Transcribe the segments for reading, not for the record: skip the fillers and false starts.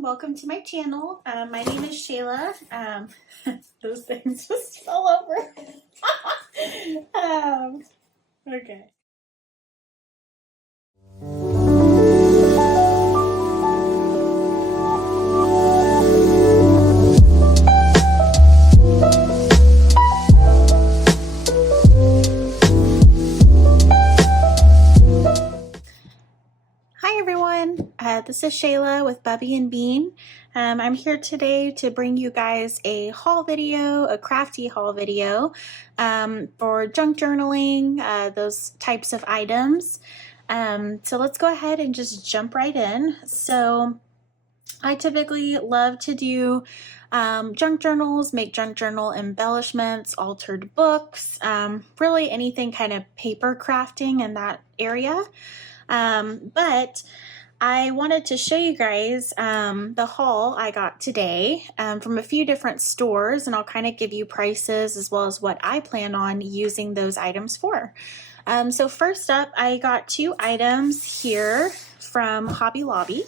everyone, welcome to my channel. My name is Shayla. Those things just fell over. Okay. This is Shayla with Bubbie Bean. I'm here today to bring you guys a haul video, a crafty haul video for junk journaling, those types of items. So let's go ahead and just jump right in. So I typically love to do junk journals, make junk journal embellishments, altered books, really anything kind of paper crafting in that area. But I wanted to show you guys the haul I got today from a few different stores, and I'll kind of give you prices as well as what I plan on using those items for. So first up, I got two items here from Hobby Lobby,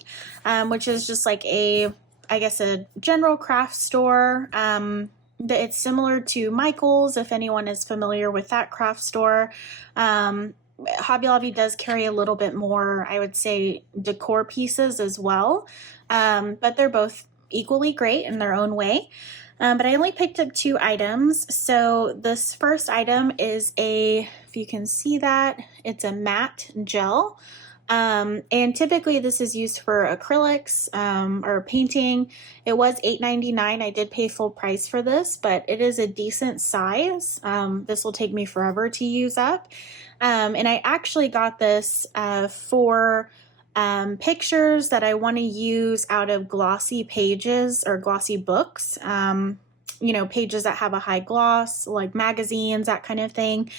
which is just like I guess a general craft store. It's similar to Michael's, if anyone is familiar with that craft store. Hobby Lobby does carry a little bit more, I would say, decor pieces as well, but they're both equally great in their own way. But I only picked up two items. So this first item is if you can see that, it's a matte gel. And typically this is used for acrylics or painting. It was $8.99. I did pay full price for this, but it is a decent size. This will take me forever to use up. And I actually got this for pictures that I want to use out of glossy pages or glossy books, pages that have a high gloss, like magazines, that kind of thing.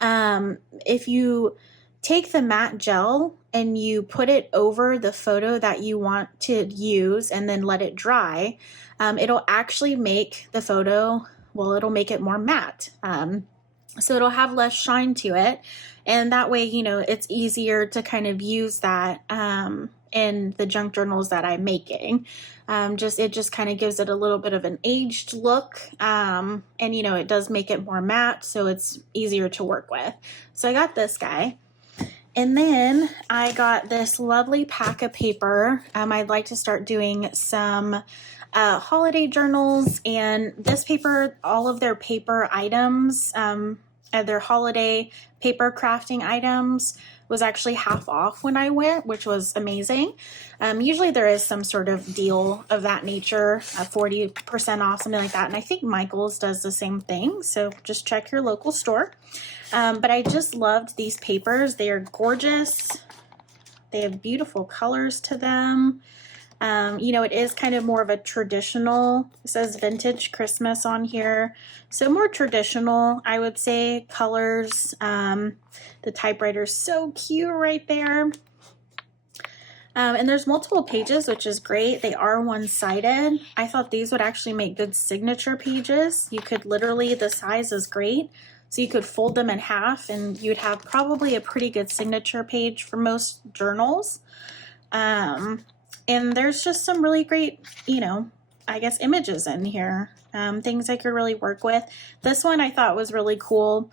If you take the matte gel and you put it over the photo that you want to use and then let it dry, it'll actually make the photo, it'll make it more matte. So it'll have less shine to it, and that way, it's easier to kind of use that in the junk journals that I'm making. It just kind of gives it a little bit of an aged look, and it does make it more matte, so it's easier to work with. So I got this guy. And then I got this lovely pack of paper. I'd like to start doing some holiday journals, and this paper, all of their paper items, their holiday paper crafting items was actually half off when I went, which was amazing. Usually there is some sort of deal of that nature, 40% off, something like that. And I think Michael's does the same thing. So just check your local store. But I just loved these papers. They are gorgeous. They have beautiful colors to them. It is kind of more of a traditional, it says vintage Christmas on here. So more traditional, I would say, colors. The typewriter's so cute right there. And there's multiple pages, which is great. They are one-sided. I thought these would actually make good signature pages. You could literally, the size is great. So you could fold them in half and you'd have probably a pretty good signature page for most journals. And there's just some really great, I guess images in here, things I could really work with. This one I thought was really cool.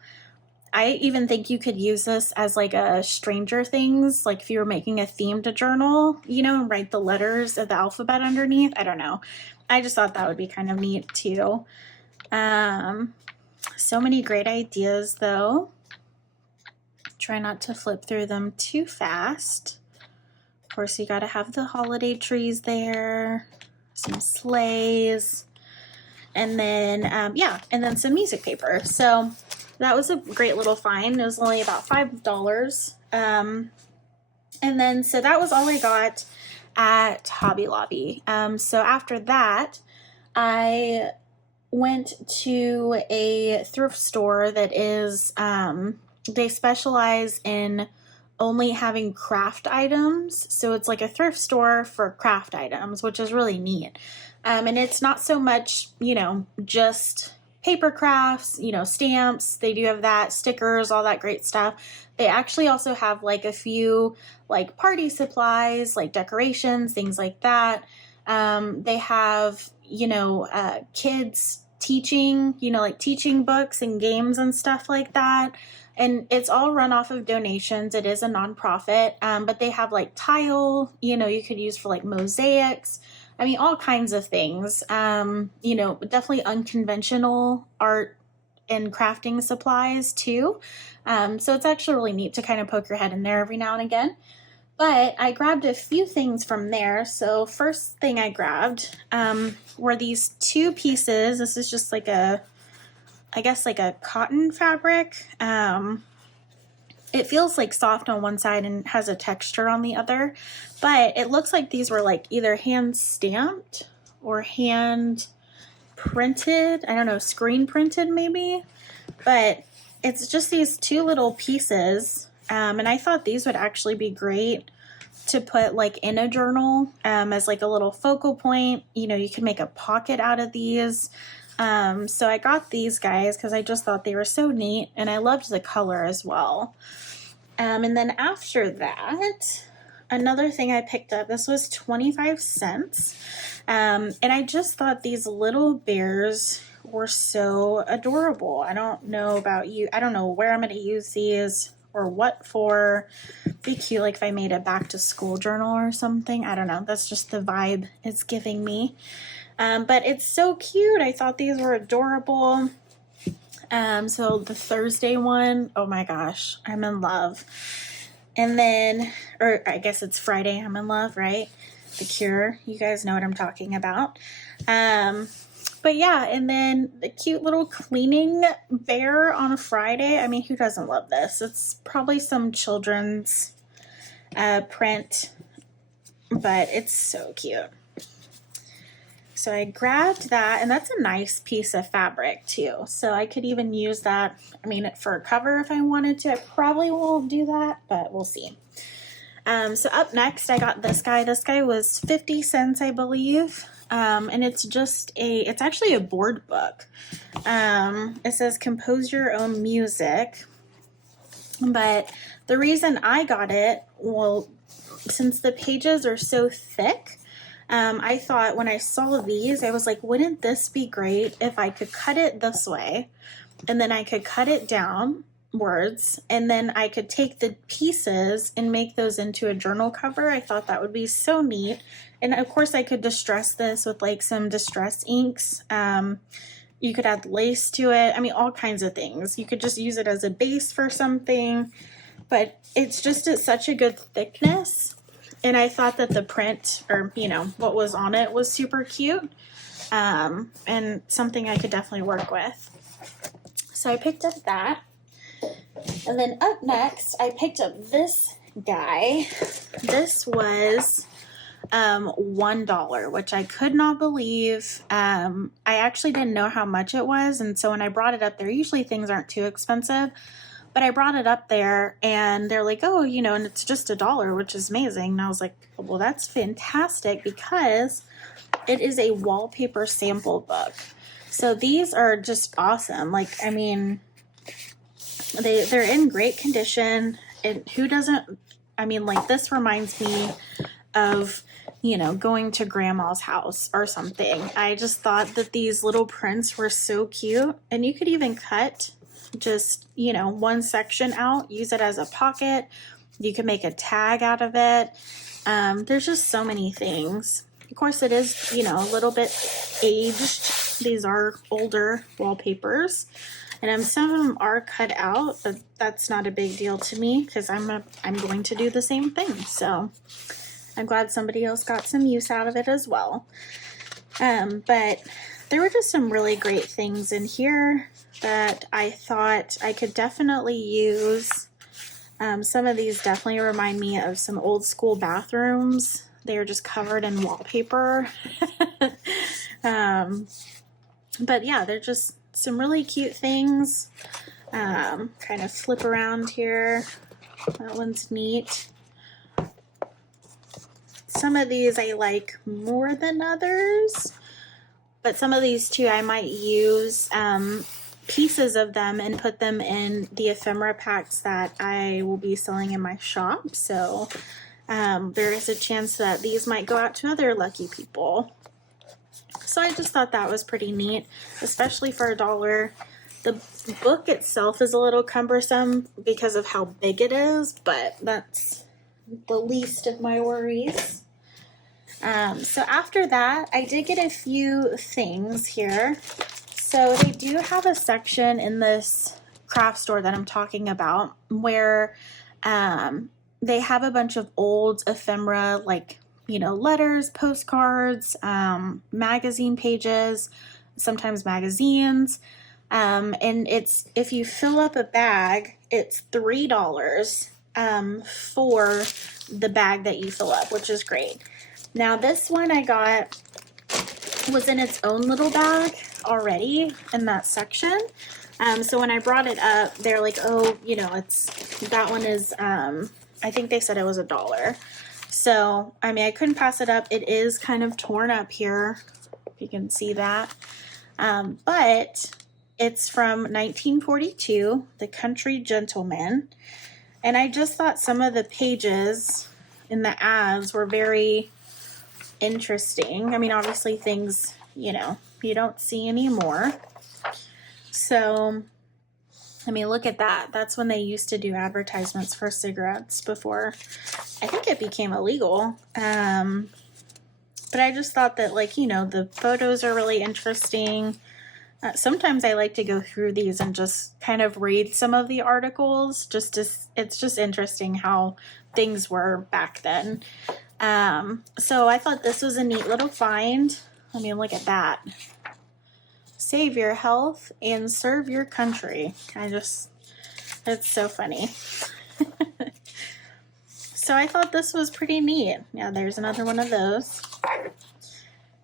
I even think you could use this as like a Stranger Things, like if you were making a themed journal, and write the letters of the alphabet underneath. I don't know. I just thought that would be kind of neat too. So many great ideas though. Try not to flip through them too fast. Of course, you got to have the holiday trees there, some sleighs, and then, and then some music paper. So that was a great little find. It was only about $5. And then, so that was all I got at Hobby Lobby. So after that, I went to a thrift store that is, they specialize in only having craft items. So it's like a thrift store for craft items, which is really neat. And it's not so much, just paper crafts, stamps. They do have that, stickers, all that great stuff. They actually also have like a few like party supplies, like decorations, things like that. They have, kids teaching, like teaching books and games and stuff like that. And it's all run off of donations. It is a nonprofit, but they have like tile, you could use for like mosaics. I mean, all kinds of things. Definitely unconventional art and crafting supplies too. So it's actually really neat to kind of poke your head in there every now and again. But I grabbed a few things from there. So first thing I grabbed were these two pieces. This is just like I guess like a cotton fabric. It feels like soft on one side and has a texture on the other. But it looks like these were like either hand stamped or hand printed. I don't know, screen printed maybe. But it's just these two little pieces. And I thought these would actually be great to put like in a journal as like a little focal point. You can make a pocket out of these. So I got these guys because I just thought they were so neat, and I loved the color as well. And then after that, another thing I picked up, this was 25 cents. And I just thought these little bears were so adorable. I don't know about you. I don't know where I'm going to use these or what for. Be cute like if I made a back to school journal or something. I don't know. That's just the vibe it's giving me. But it's so cute. I thought these were adorable. So the Thursday one, oh my gosh, I'm in love. And then, or I guess it's Friday, I'm in love, right? The Cure, you guys know what I'm talking about. But yeah, and then the cute little cleaning bear on a Friday. I mean, who doesn't love this? It's probably some children's print, but it's so cute. So I grabbed that, and that's a nice piece of fabric too. So I could even use that, for a cover if I wanted to. I probably won't do that, but we'll see. So up next, I got this guy. This guy was 50 cents, I believe. And it's actually a board book. It says compose your own music. But the reason I got it, well, since the pages are so thick, I thought when I saw these, I was like, wouldn't this be great if I could cut it this way, and then I could cut it downwards, and then I could take the pieces and make those into a journal cover. I thought that would be so neat. And of course I could distress this with like some distress inks. You could add lace to it. All kinds of things. You could just use it as a base for something, but it's just at such a good thickness. And I thought that the print, or, what was on it was super cute, and something I could definitely work with. So I picked up that. And then up next, I picked up this guy. This was $1, which I could not believe. I actually didn't know how much it was. And so when I brought it up there, usually things aren't too expensive. But I brought it up there and they're like, oh, and it's just $1, which is amazing. And I was like, well, that's fantastic because it is a wallpaper sample book. So these are just awesome. They're in great condition. And who doesn't, this reminds me of, going to grandma's house or something. I just thought that these little prints were so cute. And you could even cut just, one section out, use it as a pocket. You can make a tag out of it. There's just so many things. Of course, it is, a little bit aged. These are older wallpapers. And some of them are cut out, but that's not a big deal to me because I'm going to do the same thing. So I'm glad somebody else got some use out of it as well. But there were just some really great things in here that I thought I could definitely use. Some of these definitely remind me of some old school bathrooms. They are just covered in wallpaper. But yeah, they're just some really cute things. Kind of flip around here. That one's neat. Some of these I like more than others, but some of these too I might use pieces of them and put them in the ephemera packs that I will be selling in my shop. So there is a chance that these might go out to other lucky people. So I just thought that was pretty neat, especially for $1. The book itself is a little cumbersome because of how big it is, but that's the least of my worries. So after that, I did get a few things here. So they do have a section in this craft store that I'm talking about where they have a bunch of old ephemera, like, you know, letters, postcards, magazine pages, sometimes magazines. And it's, if you fill up a bag, it's $3 for the bag that you fill up, which is great. Now this one I got was in its own little bag already in that section. So when I brought it up, they're like, oh, you know, it's, that one is, I think they said it was $1. So, I mean, I couldn't pass it up. It is kind of torn up here, if you can see that. But it's from 1942, The Country Gentleman. And I just thought some of the pages in the ads were very interesting. I mean, obviously things, you know, you don't see anymore. So, I mean, look at that. That's when they used to do advertisements for cigarettes before I think it became illegal. But I just thought that, like, you know, the photos are really interesting. Sometimes I like to go through these and just kind of read some of the articles. It's just interesting how things were back then. So I thought this was a neat little find. I mean, look at that. Save your health and serve your country. It's so funny. So I thought this was pretty neat. Yeah, there's another one of those.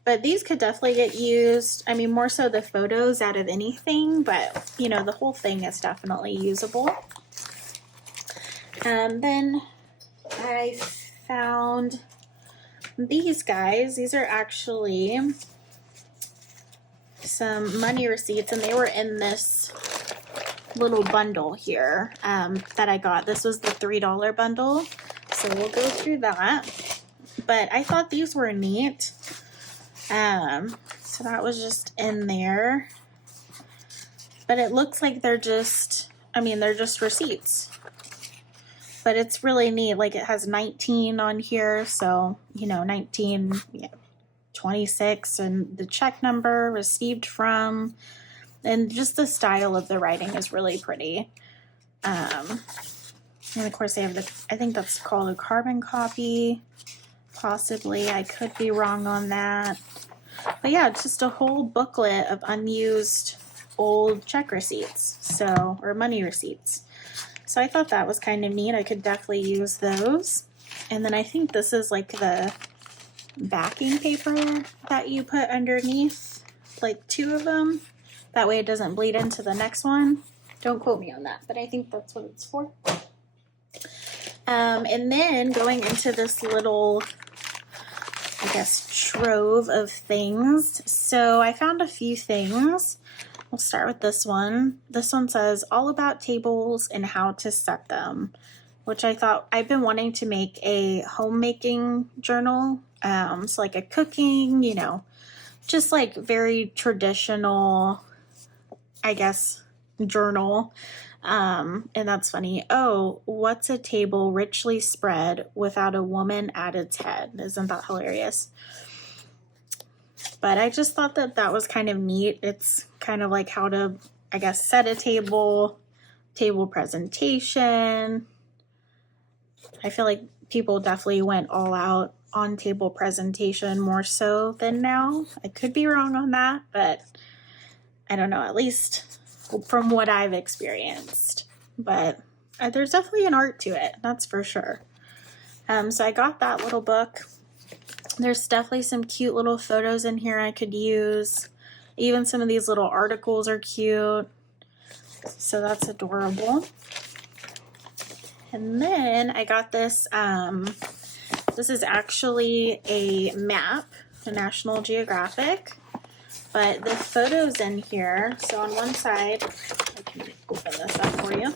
But these could definitely get used. I mean, more so the photos out of anything, but you know, the whole thing is definitely usable. Then I found these guys. These are actually some money receipts, and they were in this little bundle here that I got. This was the $3 bundle, so we'll go through that. But I thought these were neat. So that was just in there. But it looks like they're just, I mean, they're just receipts. But it's really neat. Like, it has 19 on here, so, you know, 19, yeah, 26, and the check number, received from, and just the style of the writing is really pretty. And of course they have the, I think that's called a carbon copy, possibly. I could be wrong on that. But yeah, it's just a whole booklet of unused old check receipts, so, or money receipts. So I thought that was kind of neat. I could definitely use those. And then I think this is like the backing paper that you put underneath, like 2 of them. That way it doesn't bleed into the next one. Don't quote me on that, but I think that's what it's for. And then going into this little, I guess, trove of things. So I found a few things. We'll start with this one. This one says all about tables and how to set them, which I thought, I've been wanting to make a homemaking journal. So like a cooking, you know, just like very traditional, I guess, journal. And that's funny. Oh, what's a table richly spread without a woman at its head? Isn't that hilarious? But I just thought that that was kind of neat. It's kind of like how to, I guess, set a table presentation. I feel like people definitely went all out on table presentation more so than now. I could be wrong on that, but I don't know, at least from what I've experienced. But there's definitely an art to it, that's for sure. So I got that little book. There's definitely some cute little photos in here I could use. Even some of these little articles are cute. So that's adorable. And then I got this, this is actually a map, a National Geographic. But the photos in here, so on one side, I can open this up for you.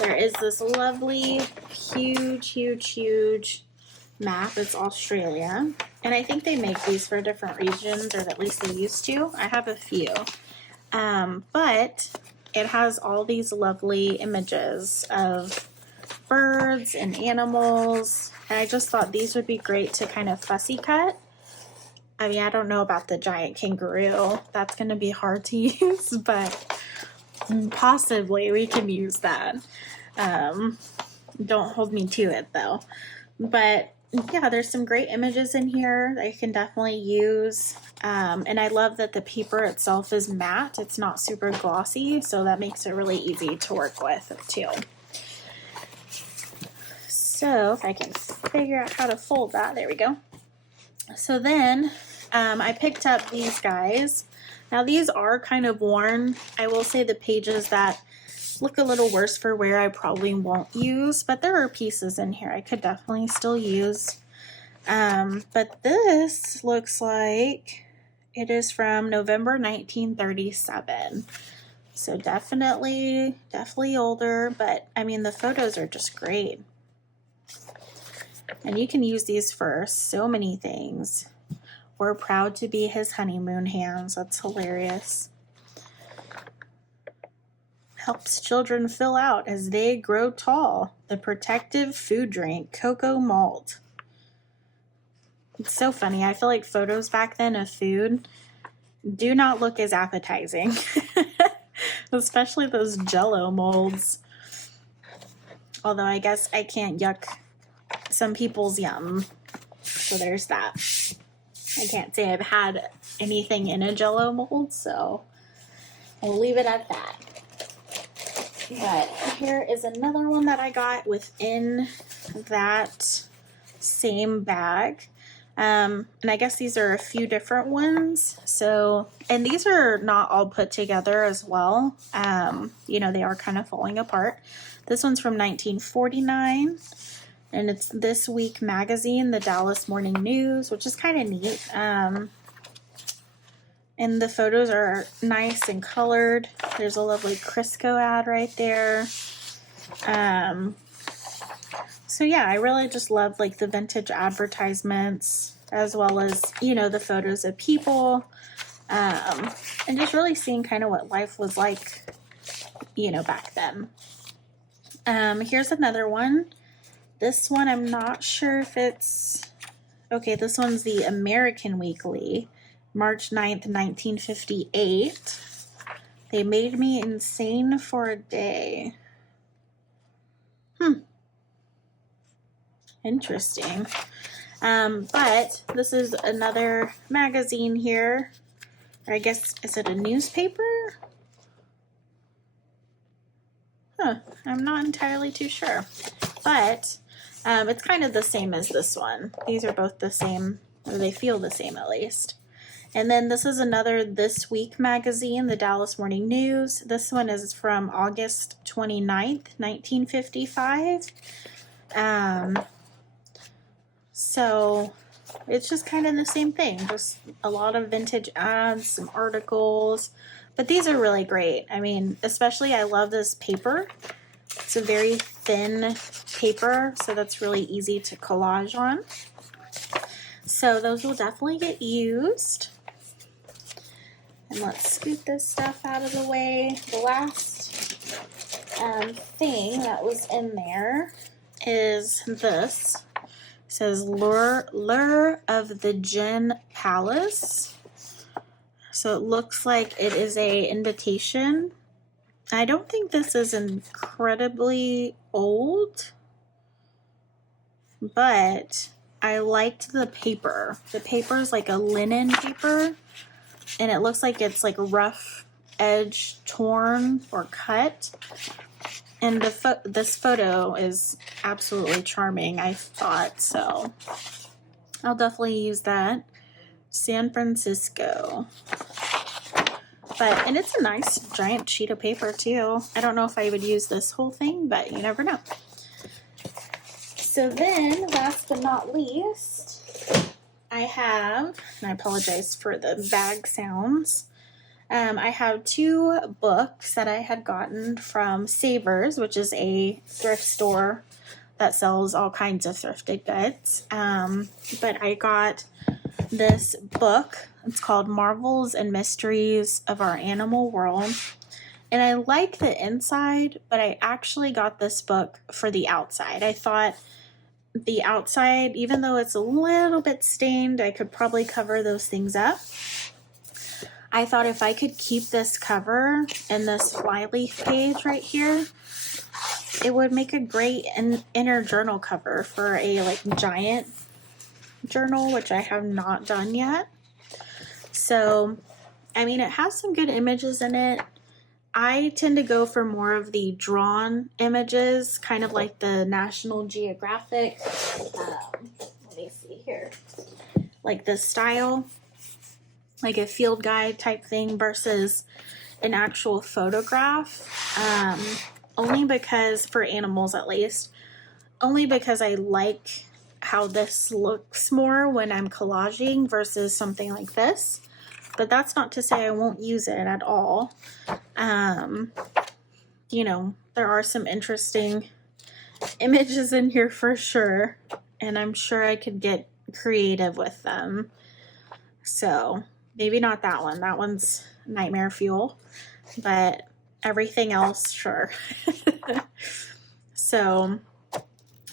There is this lovely, huge map. It's Australia. And I think they make these for different regions, or at least they used to. I have a few. But it has all these lovely images of birds and animals. And I just thought these would be great to kind of fussy cut. I mean, I don't know about the giant kangaroo. That's going to be hard to use, but possibly we can use that. Don't hold me to it though. But yeah, there's some great images in here that you can definitely use. And I love that the paper itself is matte. It's not super glossy, so that makes it really easy to work with too. So if I can figure out how to fold that, there we go. So then I picked up these guys. Now these are kind of worn. I will say the pages that look a little worse for wear I probably won't use, but there are pieces in here I could definitely still use. But this looks like it is from November 1937. So definitely older, but I mean the photos are just great. And you can use these for so many things. We're proud to be his honeymoon hands. That's hilarious. Helps children fill out as they grow tall. The protective food drink, cocoa malt. It's so funny. I feel like photos back then of food do not look as appetizing. Especially those Jell-O molds. Although I guess I can't yuck some people's yum. So there's that. I can't say I've had anything in a Jell-O mold, so I'll leave it at that. But here is another one that I got within that same bag. And I guess these are a few different ones. So, and these are not all put together as well. You know, they are kind of falling apart. This one's from 1949. And it's This Week magazine, the Dallas Morning News, which is kind of neat. And the photos are nice and colored. There's a lovely Crisco ad right there. So yeah, I really just love like the vintage advertisements, as well as, you know, the photos of people. And just really seeing kind of what life was like, you know, back then. Here's another one. This one, I'm not sure if it's... Okay, this one's the American Weekly. March 9th, 1958. They made me insane for a day. Interesting. But this is another magazine here. Or I guess, is it a newspaper? I'm not entirely too sure. But it's kind of the same as this one. These are both the same, or they feel the same at least. And then this is another This Week magazine, the Dallas Morning News. This one is from August 29th, 1955. So it's just kind of the same thing. Just a lot of vintage ads, some articles. But these are really great. I mean, especially I love this paper. It's a very thin paper, so that's really easy to collage on. So those will definitely get used. And let's scoot this stuff out of the way. The last thing that was in there is this. It says Lure of the Gin Palace. So it looks like it is a invitation. I don't think this is incredibly old, but I liked the paper. The paper is like a linen paper, and it looks like it's like rough edge torn or cut. And this photo is absolutely charming, I thought, so I'll definitely use that. San Francisco. And it's a nice giant sheet of paper too. I don't know if I would use this whole thing, but you never know. So then, last but not least, I have, and I apologize for the bag sounds, I have two books that I had gotten from Savers, which is a thrift store that sells all kinds of thrifted goods. But I got this book. It's called Marvels and Mysteries of Our Animal World. And I like the inside, but I actually got this book for the outside. I thought the outside, even though it's a little bit stained, I could probably cover those things up. I thought if I could keep this cover and this flyleaf page right here, it would make a great inner journal cover for a like giant journal, which I have not done yet. So, I mean, it has some good images in it. I tend to go for more of the drawn images, kind of like the National Geographic, let me see here, like this style, like a field guide type thing versus an actual photograph, only because, for animals at least, only because I like how this looks more when I'm collaging versus something like this. But that's not to say I won't use it at all. You know, there are some interesting images in here for sure, and I'm sure I could get creative with them. So maybe not that one. That one's nightmare fuel, but everything else, sure. So,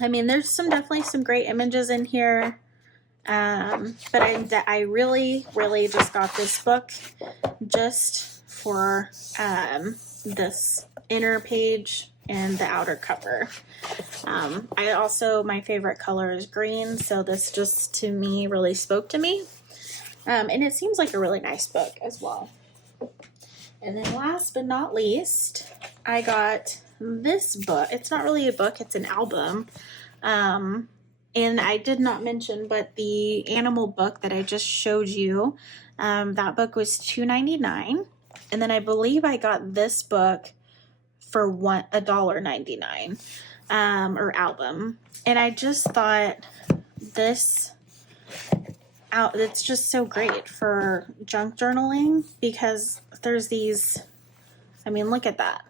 I mean, there's definitely some great images in here. But I really just got this book just for this inner page and the outer cover. I also, my favorite color is green, so this just to me really spoke to me. And it seems like a really nice book as well. And then last but not least, I got this book. It's not really a book, it's an album. And I did not mention, but the animal book that I just showed you, that book was $2.99. And then I believe I got this book for $1.99, or album. And I just thought it's just so great for junk journaling because there's these, I mean, look at that.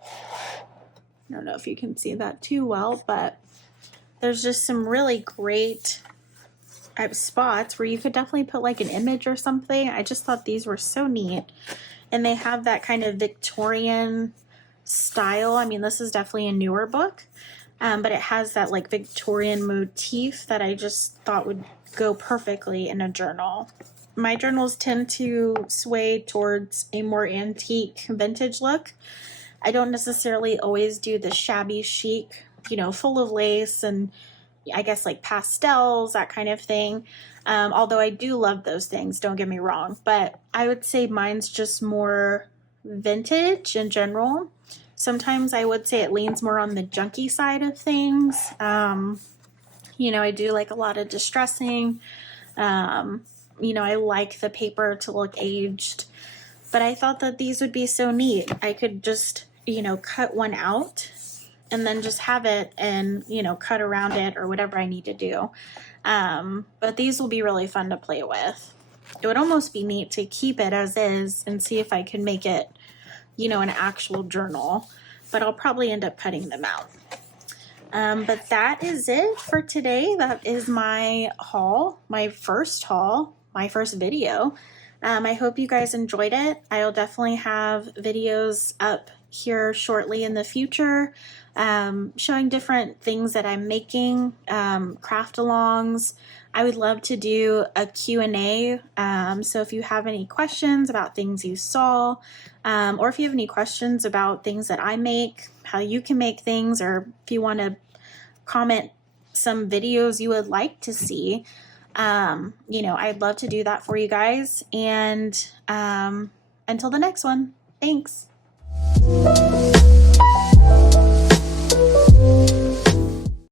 I don't know if you can see that too well, but there's just some really great spots where you could definitely put like an image or something. I just thought these were so neat. And they have that kind of Victorian style. I mean, this is definitely a newer book, but it has that like Victorian motif that I just thought would go perfectly in a journal. My journals tend to sway towards a more antique vintage look. I don't necessarily always do the shabby chic, you know, full of lace and I guess like pastels, that kind of thing. Although I do love those things, don't get me wrong, but I would say mine's just more vintage in general. Sometimes I would say it leans more on the junky side of things. You know, I do like a lot of distressing. You know, I like the paper to look aged, but I thought that these would be so neat. I could just, you know, cut one out and then just have it and, you know, cut around it or whatever I need to do. But these will be really fun to play with. It would almost be neat to keep it as is and see if I can make it, you know, an actual journal, but I'll probably end up cutting them out. But that is it for today. That is my haul, my first video. I hope you guys enjoyed it. I'll definitely have videos up here shortly in the future, showing different things that I'm making, craft alongs. I would love to do a Q&A, so if you have any questions about things you saw, or if you have any questions about things that I make, how you can make things, or if you want to comment some videos you would like to see, you know, I'd love to do that for you guys. And until the next one, thanks.